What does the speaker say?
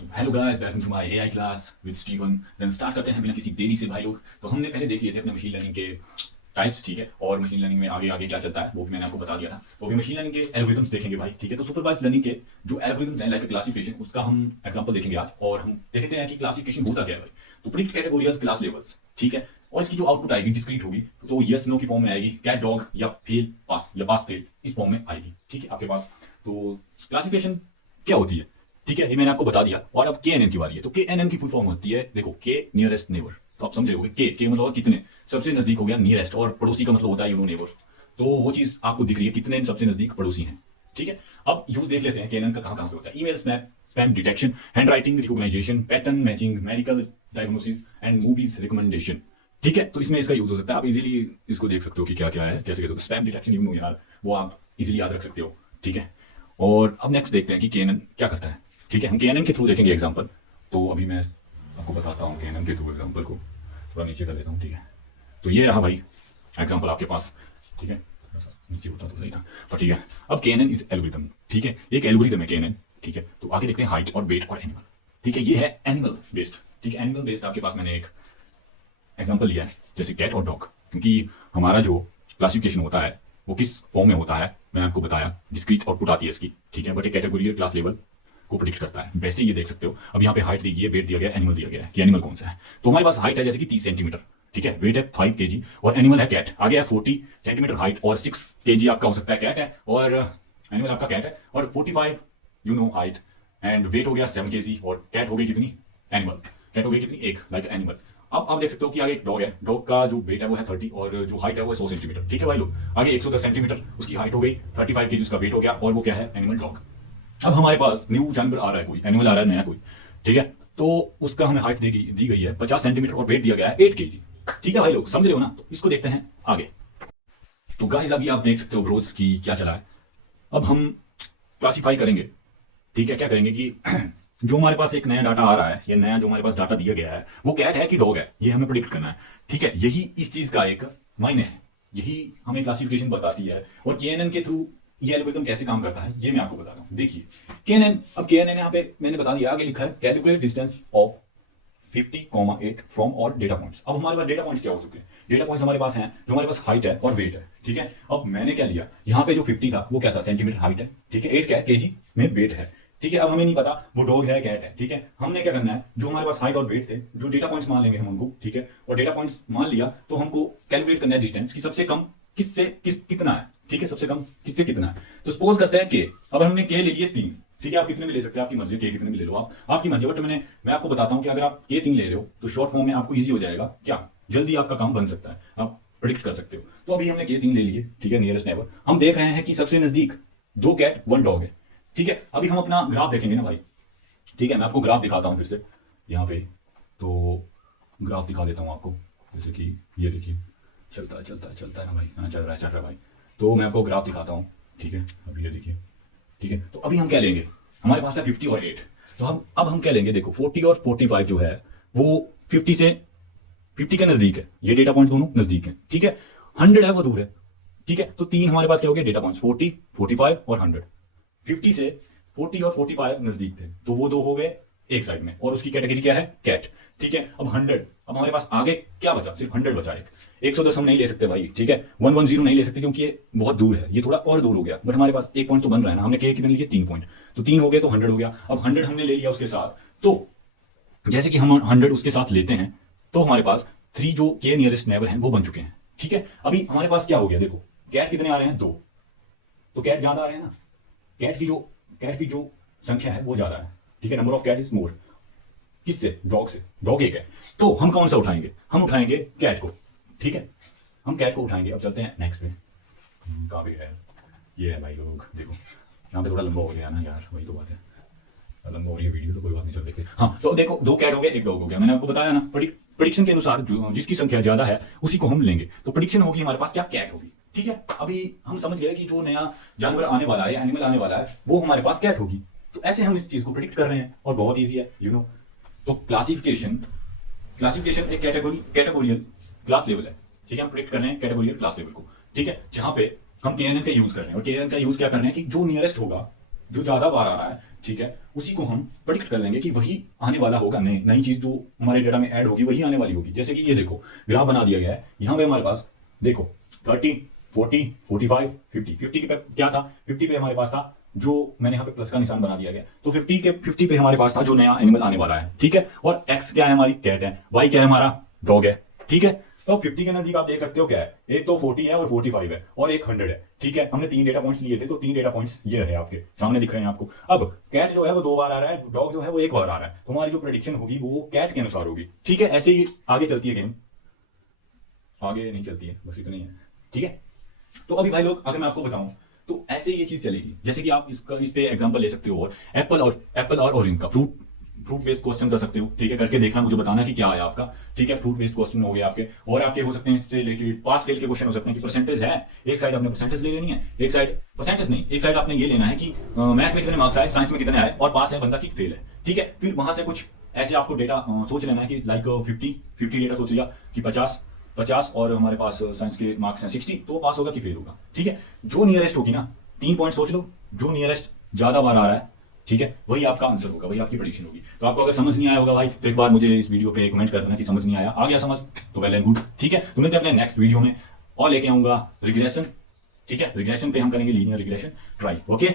Hello guys, welcome to my AI class with Steven. Then start करते हैं बिना किसी देरी से भाई लोग। तो हमने पहले देख लिए थे अपने मशीन लर्निंग के टाइप्स, ठीक है, और मशीन लर्निंग में आगे आगे क्या चलता है वो भी मैंने आपको बता दिया था। तो अभी मशीन लर्निंग के एल्गोरिथम्स देखेंगे भाई, ठीक है। तो सुपरवाइज्ड लर्निंग के जो एल्गोरिथम्स हैं लाइक क्लासिफिकेशन, उसका हम एग्जांपल देखेंगे आज, और हम देखते हैं कि क्लासिफिकेशन होता क्या है भाई। तो प्रिडिक्ट कैटेगोरियल्स क्लास लेवल्स, ठीक है, और इसकी जो आउटपुट आएगी डिस्क्रीट होगी, तो यस नो की फॉर्म में आएगी, कैट डॉग या फेल पास या पास फेल इस फॉर्म में आएगी, ठीक है, आपके पास। तो क्लासिफिकेशन क्या होती है, ठीक है, ये मैंने आपको बता दिया। और अब के एन एन की बारी है। तो के एन एन की फुल फॉर्म होती है, देखो, के नियरेस्ट नेबर। तो आप समझ रहे होगे, के मतलब और कितने, सबसे नजदीक हो गया नियरेस्ट, और पड़ोसी का मतलब होता है नेबर। तो वो चीज आपको दिख रही है, कितने सबसे नजदीक पड़ोसी हैं, ठीक है। अब यूज देख लेते हैं के एन एन का कहां कहां पे होता है। Email spam detection, hand writing recognization, pattern matching, medical diagnosis and movies recommendation, ठीक है। तो इसमें इसका यूज हो सकता है। आप इजीली इसको देख सकते हो कि क्या क्या है, कैसे कैसे। स्पैम डिटेक्शन यू नो यार, वो आप इजीली याद रख सकते हो, ठीक है। और अब नेक्स्ट देखते हैं कि के एन एन क्या करता है, ठीक है। हम केएनएन के थ्रू देखेंगे एग्जांपल। तो अभी मैं आपको बताता हूँ केएनएन के थ्रू एग्जांपल को, थोड़ा नीचे कर देता हूँ, ठीक है। तो ये रहा भाई एग्जांपल आपके पास, ठीक है, थोड़ा सा नीचे होता तो सही था, पर ठीक है। अब केएनएन इज एल्गोरिथम, ठीक है, एक एल्गोरिथम है केएनएन, ठीक है। तो आगे देखते हैं हाइट और वेट और एनिमल, ठीक है। ये है एनिमल बेस्ड, ठीक है, एनिमल बेस्ड। आपके पास मैंने एक एग्जाम्पल लिया है, जैसे कैट और डॉग, क्योंकि हमारा जो क्लासिफिकेशन होता है वो किस फॉर्म में होता है मैंने आपको बताया, डिस्क्रीट आउटपुट आती है इसकी, ठीक है, बट एक कैटेगोरी क्लास लेवल को प्रिडिक्ट करता है। वैसे ये देख सकते हो, अब यहाँ पे हाइट दी गई है, वेट दिया गया है, एनिमल दिया गया है कि एनिमल कौन सा है। तो हमारे पास हाइट है जैसे कि 30 सेंटीमीटर, ठीक है, वेट है 5 केजी, और एनिमल है कैट। आगे है 40 सेंटीमीटर हाइट और 6 केजी आपका हो सकता है, कैट है, और एनिमल आपका कैट है, और 45 you know height, and weight हो गया 7 केजी, और कैट हो गई कितनी, एनिमल कैट हो गई कितनी, एक, लाइक एनिमल। अब आप देख सकते हो कि आगे एक डॉग है, डॉग का जो वेट है वो है 30, और जो हाइट है वो है 100 सेंटीमीटर, ठीक है भाई लोग। आगे 110 सेंटीमीटर उसकी हाइट हो गई, 35 केजी उसका वेट हो गया, और वो क्या है, एनिमल डॉग। अब हमारे पास न्यू जानवर आ रहा है, कोई एनिमल आ रहा है नया कोई, ठीक है। तो उसका हमें हाइट दी गई है 50 सेंटीमीटर, और वेट दिया गया है 8 केजी, ठीक है भाई लोग, समझ रहे हो ना। तो इसको देखते हैं आगे। तो गाइस अभी आप देख सकते हो ब्रोस की क्या चला है। अब हम क्लासीफाई करेंगे, ठीक है। क्या करेंगे कि जो हमारे पास एक नया डाटा आ रहा है, ये नया जो हमारे पास डाटा दिया गया है, वो कैट है कि डॉग है, ये हमें प्रिडिक्ट करना है, ठीक है। यही इस चीज का एक मायने है, यही हमें क्लासिफिकेशन बताती है। और केएनएन के थ्रू ये एल्गोरिथम कैसे काम करता है ये मैं आपको बताता हूँ। देखिए केएनएन, अब केएनएन यहाँ पे मैंने बता दिया, आगे लिखा है calculate distance of 50,8 from all data points. अब हमारे पास डेटा पॉइंट्स क्या हो चुके हैं, डेटा पॉइंट्स हमारे पास हैं, जो हमारे पास हाइट है और वेट है, ठीक है। अब मैंने क्या लिया, यहाँ पे जो 50 था वो क्या था, सेंटीमीटर हाइट है, ठीक है, 8 क्या है, केजी में वेट है, ठीक है। अब हमें नहीं पता वो डॉग है कैट है, ठीक है। हमने क्या करना है, जो हमारे पास हाइट और वेट थे, जो डेटा पॉइंट्स मान लेंगे हम उनको, ठीक है, और डेटा पॉइंट्स मान लिया तो हमको कैलकुलेट करना है डिस्टेंस की सबसे कम किससे कितना है, ठीक है, सबसे कम किससे कितना है। तो सपोज करते हैं के, अब हमने के ले लिए 3, ठीक है। आप कितने भी ले सकते हैं, आपकी मर्जी, के कितने भी ले लो आप, आपकी मर्जी। बट मैं आपको बताता हूं कि अगर आप के 3 ले रहे हो तो शॉर्ट फॉर्म में आपको इजी हो जाएगा, क्या जल्दी आपका काम बन सकता है, आप प्रिडिक्ट कर सकते हो। तो अभी हमने के 3 ले लिए, ठीक है, नियरेस्ट नेबर। हम देख रहे हैं कि सबसे नजदीक 2 कैट 1 डॉग है, ठीक है। अभी हम अपना ग्राफ देखेंगे ना भाई, ठीक है। मैं आपको ग्राफ दिखाता हूँ फिर से यहाँ पे, तो ग्राफ दिखा देता हूँ आपको, जैसे कि ये देखिए, चलता है ना भाई, हाँ चल रहा है भाई। तो मैं आपको ग्राफ दिखाता हूँ, ठीक है, अभी ये देखिए, ठीक है। तो अभी हम क्या लेंगे, हमारे पास है 50 और 8, तो अब हम क्या लेंगे, देखो 40 और 45 जो है वो 50 से 50 के नजदीक है, ये डेटा पॉइंट दोनों नजदीक है, ठीक है। 100 है वो दूर है, ठीक है। तो 3 हमारे पास क्या हो गया डेटा पॉइंट्स, 40, 45 और 100। 50 से 40 और 45 नजदीक थे, तो वो दो हो गए एक साइड में, और उसकी कैटेगरी क्या है, कैट, ठीक है। अब 100, अब हमारे पास आगे क्या बचा, सिर्फ 100 बचा। एक 110 हम नहीं ले सकते भाई, ठीक है, 110 नहीं ले सकते क्योंकि ये बहुत दूर है, ये थोड़ा और दूर हो गया। बट हमारे पास एक पॉइंट तो बन रहा है ना, हमने कितने लिए 3 पॉइंट, तो 3 हो गए तो 100 हो गया। अब 100 हमने ले लिया उसके साथ, तो जैसे कि हम 100 उसके साथ लेते हैं, तो हमारे पास 3 जो के नियरेस्ट नेबर हैं वो बन चुके हैं, ठीक है। अभी हमारे पास क्या हो गया, देखो कैट कितने आ रहे हैं, 2, तो कैट ज्यादा आ रहे हैं ना, कैट की जो संख्या है वो ज्यादा है, ठीक है। Number of cat is more, किससे, डॉग से, डॉग एक है। तो हम कौन सा उठाएंगे, हम उठाएंगे कैट को, ठीक है, हम कैट को उठाएंगे। अब चलते हैं नेक्स्ट में, कहाँ पे है, ये है भाई लोग, देखो यहाँ पे थोड़ा लंबा हो गया ना यार, वही तो बात है, लंबा हो रही है वीडियो, तो कोई बात नहीं, चल देखते। हाँ तो देखो 2 कैट हो गया, 1 डॉग हो गया, मैंने आपको बताया ना, प्रिडिक्शन के अनुसार जो जिसकी संख्या ज्यादा है उसी को हम लेंगे। तो प्रिडिक्शन होगी हमारे पास क्या, कैट होगी, ठीक है। अभी हम समझ गए कि जो नया जानवर आने वाला है, एनिमल आने वाला है, वो हमारे पास कैट होगी। तो ऐसे हम इस चीज को प्रिडिक्ट कर रहे हैं, और बहुत ईजी है, यू नो। तो क्लासिफिकेशन एक कैटेगोरियल क्लास लेवल है, ठीक है। हम प्रिडिक्ट कर रहे हैं कैटेगोरियल क्लास लेवल को, ठीक है, जहां पे हम केएनएन का यूज कर रहे हैं। और केएनएन का यूज क्या कर रहे हैं कि जो नियरेस्ट होगा जो ज़्यादा बार आ रहा है, ठीक है, उसी को हम प्रेडिक्ट कर लेंगे कि वही आने वाला होगा, नई नई चीज़ जो हमारे डेटा में ऐड होगी वही आने वाली होगी। जैसे कि ये देखो ग्राफ बना दिया गया है, यहाँ पे हमारे पास देखो 30, 40, 45, 50। 50 पे क्या था, 50 पे हमारे पास था जो मैंने यहाँ पे प्लस का निशान बना दिया गया, तो 50 पे हमारे पास था जो नया एनिमल आने वाला है, ठीक है। और एक्स क्या है, हमारी कैट है, वाई क्या है, हमारा डॉग है, ठीक है। तो 50 के नजदीक आप देख सकते हो क्या है, एक तो 40 है और 45 है और एक 100 है, ठीक है। हमने 3 डेटा पॉइंट्स लिए थे, तो 3 डेटा पॉइंट्स ये है आपके सामने दिख रहे हैं आपको। अब कैट जो है वो 2 बार आ रहा है, डॉग जो है वो 1 बार आ रहा है, तो हमारी जो प्रेडिक्शन होगी वो कैट के अनुसार होगी, ठीक है। ऐसे ही आगे चलती है गेम, आगे नहीं चलती है, बस इतना ही है, ठीक है। तो अभी भाई लोग अगर मैं आपको बताऊं तो ऐसे ये चीज चलेगी। जैसे कि आप इस पे एग्जांपल ले सकते हो, और एप्पल और ऑरेंज का फ्रूट बेस्ड क्वेश्चन कर सकते हो, ठीक है। करके देखना, मुझे बताना कि क्या आया आपका, ठीक है। फ्रूट बेस्ड क्वेश्चन हो गए आपके, और आपके हो सकते हैं इससे रिलेटेड पास फेल के क्वेश्चन हो सकते हैं कि परसेंटेज है, एक साइड आपने परसेंटेज ले लेनी है, एक साइड परसेंटेज नहीं, एक साइड आपने ये लेना है कि मैथ में कितने मार्क्स आए, साइंस में कितने आए, और पास है बंदा कि फेल है, ठीक है। फिर वहां से कुछ ऐसे आपको डेटा सोच लेना है कि लाइक 50 डेटा सोच लिया कि 50 और हमारे पास साइंस के मार्क्स हैं 60, तो पास होगा कि फेल होगा, ठीक है। जो नियरेस्ट होगी ना, 3 पॉइंट सोच लो, जो नियरेस्ट ज्यादा बार आ रहा है, ठीक है, वही आपका आंसर होगा, वही आपकी प्रेडिक्शन होगी। तो आपको अगर समझ नहीं आया होगा भाई, तो एक बार मुझे इस वीडियो पे कमेंट कर देना कि समझ नहीं आया, आ गया समझ तो वेल एंड गुड, ठीक है। तो मिलते हैं अपने नेक्स्ट वीडियो में, और लेके आऊंगा रिग्रेशन, ठीक है। रिग्रेशन पे हम करेंगे लीनियर रिग्रेशन ट्राई, ओके।